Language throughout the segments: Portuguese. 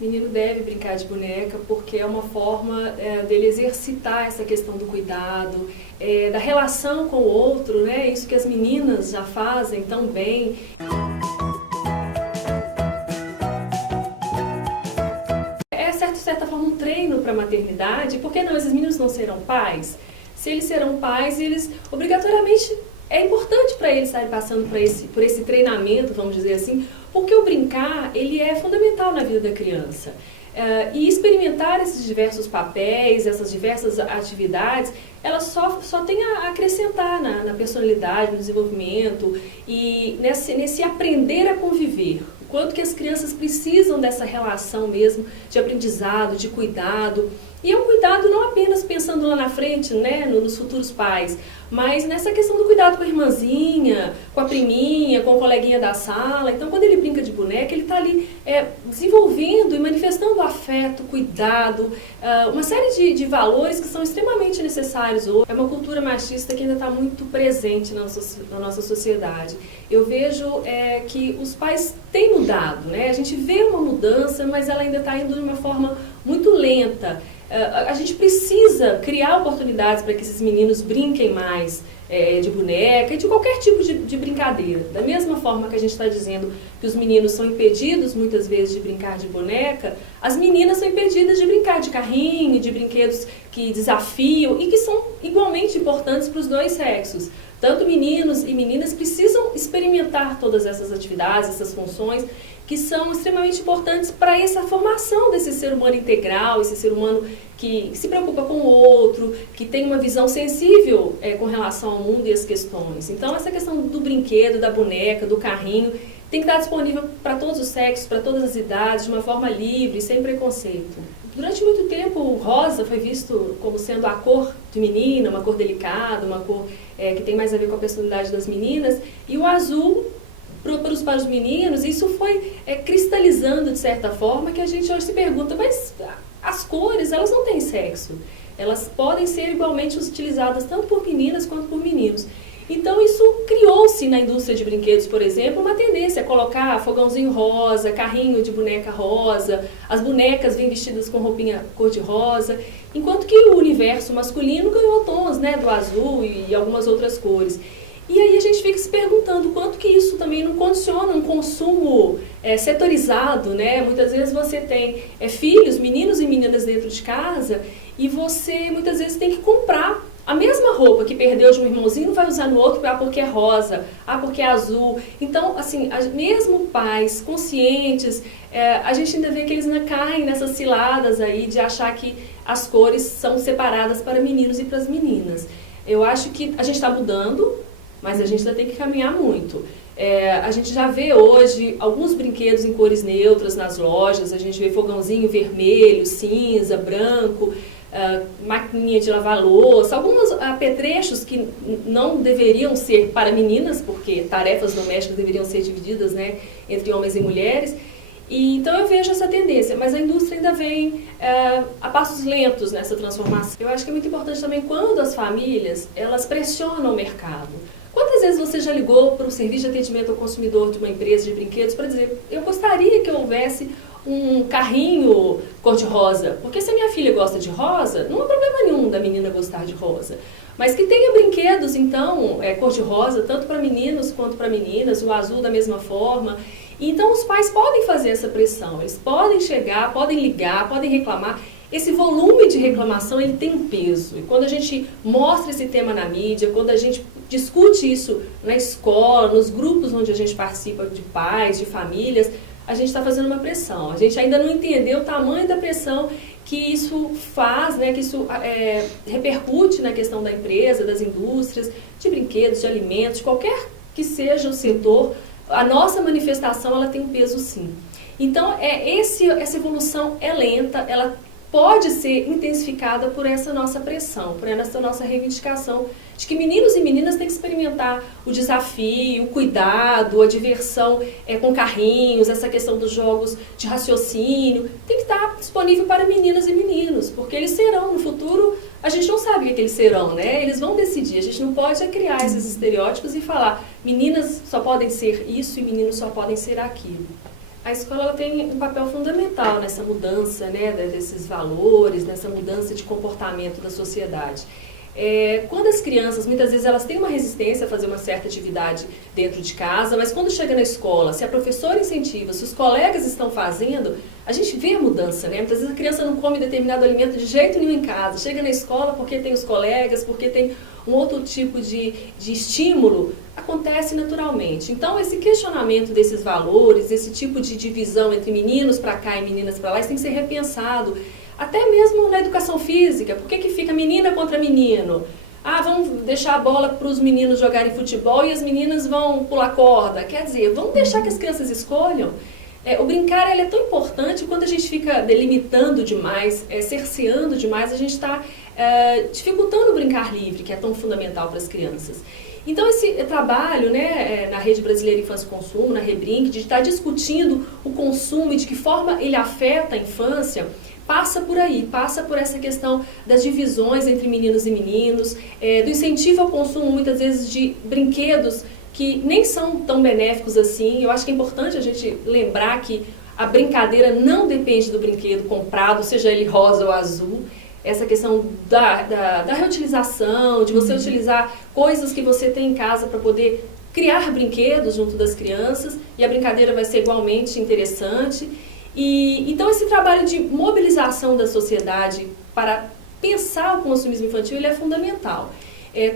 O menino deve brincar de boneca porque é uma forma dele exercitar essa questão do cuidado, da relação com o outro, né? Isso que as meninas já fazem tão bem. É, de certa forma, um treino para a maternidade. Por que não? Esses meninos não serão pais? Se eles serão pais, eles obrigatoriamente... É importante para eles estarem passando por esse treinamento, vamos dizer assim, porque o brincar, ele é fundamental na vida da criança. E experimentar esses diversos papéis, essas diversas atividades, elas só tem a acrescentar na personalidade, no desenvolvimento e nesse aprender a conviver. O quanto que as crianças precisam dessa relação mesmo de aprendizado, de cuidado. E é um cuidado não apenas pensando lá na frente, né, nos futuros pais, mas nessa questão do cuidado com a irmãzinha, com a priminha, com o coleguinha da sala. Então, quando ele brinca de boneca, ele está ali desenvolvendo e manifestando afeto, cuidado, uma série de valores que são extremamente necessários hoje. É uma cultura machista que ainda está muito presente na nossa sociedade. Eu vejo que os pais têm mudado, né? A gente vê uma mudança, mas ela ainda está indo de uma forma muito lenta. A gente precisa criar oportunidades para que esses meninos brinquem mais de boneca e de qualquer tipo de brincadeira. Da mesma forma que a gente está dizendo que os meninos são impedidos muitas vezes de brincar de boneca, as meninas são impedidas de brincar de carrinho, de brinquedos que desafiam e que são igualmente importantes para os dois sexos. Tanto meninos e meninas precisam experimentar todas essas atividades, essas funções, que são extremamente importantes para essa formação desse ser humano integral, esse ser humano que se preocupa com o outro, que tem uma visão sensível com relação ao mundo e às questões. Então, essa questão do brinquedo, da boneca, do carrinho, tem que estar disponível para todos os sexos, para todas as idades, de uma forma livre, sem preconceito. Durante muito tempo, o rosa foi visto como sendo a cor de menina, uma cor delicada, uma cor que tem mais a ver com a personalidade das meninas, e o azul para os meninos. Isso foi cristalizando de certa forma, que a gente hoje se pergunta, mas as cores, elas não têm sexo. Elas podem ser igualmente utilizadas tanto por meninas quanto por meninos. Então isso criou-se na indústria de brinquedos, por exemplo, uma tendência a colocar fogãozinho rosa, carrinho de boneca rosa, as bonecas vêm vestidas com roupinha cor-de-rosa, enquanto que o universo masculino ganhou tons, né, do azul e algumas outras cores. E aí a gente fica se perguntando quanto que isso também não condiciona um consumo setorizado, né? Muitas vezes você tem filhos, meninos e meninas dentro de casa, e você muitas vezes tem que comprar a mesma roupa que perdeu de um irmãozinho, vai usar no outro, porque é rosa, porque é azul. Então, assim, mesmo pais conscientes, a gente ainda vê que eles ainda caem nessas ciladas aí de achar que as cores são separadas para meninos e para as meninas. Eu acho que a gente está mudando, mas a gente ainda tem que caminhar muito. A gente já vê hoje alguns brinquedos em cores neutras nas lojas, a gente vê fogãozinho vermelho, cinza, branco, maquininha de lavar louça, alguns apetrechos que não deveriam ser para meninas, porque tarefas domésticas deveriam ser divididas, né, entre homens e mulheres. E, então eu vejo essa tendência, mas a indústria ainda vem a passos lentos nessa transformação. Eu acho que é muito importante também quando as famílias elas pressionam o mercado. Quantas vezes você já ligou para o serviço de atendimento ao consumidor de uma empresa de brinquedos para dizer, eu gostaria que houvesse um carrinho cor-de-rosa, porque se a minha filha gosta de rosa, não há problema nenhum da menina gostar de rosa. Mas que tenha brinquedos, então, cor-de-rosa, tanto para meninos quanto para meninas, o azul da mesma forma. E, então os pais podem fazer essa pressão, eles podem chegar, podem ligar, podem reclamar. Esse volume de reclamação, ele tem um peso. E quando a gente mostra esse tema na mídia, quando a gente discute isso na escola, nos grupos onde a gente participa de pais, de famílias, a gente está fazendo uma pressão. A gente ainda não entendeu o tamanho da pressão que isso faz, né, que isso repercute na questão da empresa, das indústrias, de brinquedos, de alimentos, de qualquer que seja o setor. A nossa manifestação, ela tem um peso sim. Então, essa evolução é lenta, ela pode ser intensificada por essa nossa pressão, por essa nossa reivindicação de que meninos e meninas têm que experimentar o desafio, o cuidado, a diversão com carrinhos, essa questão dos jogos de raciocínio, tem que estar disponível para meninas e meninos, porque eles serão no futuro, a gente não sabe o que eles serão, né? Eles vão decidir, a gente não pode criar esses estereótipos e falar meninas só podem ser isso e meninos só podem ser aquilo. A escola ela tem um papel fundamental nessa mudança, né, desses valores, nessa mudança de comportamento da sociedade. Quando as crianças, muitas vezes elas têm uma resistência a fazer uma certa atividade dentro de casa, mas quando chega na escola, se a professora incentiva, se os colegas estão fazendo, a gente vê a mudança, né? Muitas vezes a criança não come determinado alimento de jeito nenhum em casa, chega na escola porque tem os colegas, porque tem um outro tipo de estímulo, acontece naturalmente. Então esse questionamento desses valores, esse tipo de divisão entre meninos para cá e meninas para lá, isso tem que ser repensado. Até mesmo na educação física, por que fica menina contra menino? Vamos deixar a bola para os meninos jogarem futebol e as meninas vão pular corda. Quer dizer, vamos deixar que as crianças escolham. O brincar ele é tão importante, quando a gente fica delimitando demais, cerceando demais, a gente está dificultando o brincar livre, que é tão fundamental para as crianças. Então esse trabalho, né, na Rede Brasileira Infância e Consumo, na REBRINC, de estar discutindo o consumo e de que forma ele afeta a infância, passa por aí, passa por essa questão das divisões entre meninos e meninos, do incentivo ao consumo, muitas vezes, de brinquedos que nem são tão benéficos assim. Eu acho que é importante a gente lembrar que a brincadeira não depende do brinquedo comprado, seja ele rosa ou azul. Essa questão da reutilização, de você utilizar coisas que você tem em casa para poder criar brinquedos junto das crianças, e a brincadeira vai ser igualmente interessante. Então esse trabalho de mobilização da sociedade para pensar o consumismo infantil, ele é fundamental.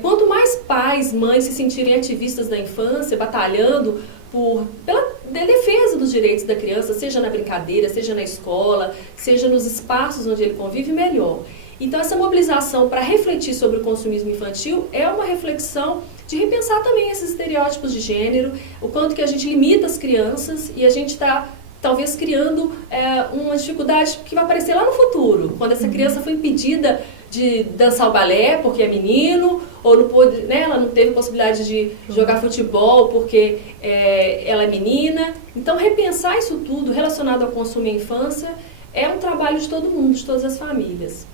Quanto mais pais, mães se sentirem ativistas da infância, batalhando pela defesa dos direitos da criança, seja na brincadeira, seja na escola, seja nos espaços onde ele convive, melhor. Então essa mobilização para refletir sobre o consumismo infantil é uma reflexão de repensar também esses estereótipos de gênero, o quanto que a gente limita as crianças e a gente está talvez criando uma dificuldade que vai aparecer lá no futuro, quando essa criança foi impedida de dançar o balé porque é menino, ou não pôde, né, ela não teve possibilidade de jogar futebol porque ela é menina. Então repensar isso tudo relacionado ao consumo e à infância é um trabalho de todo mundo, de todas as famílias.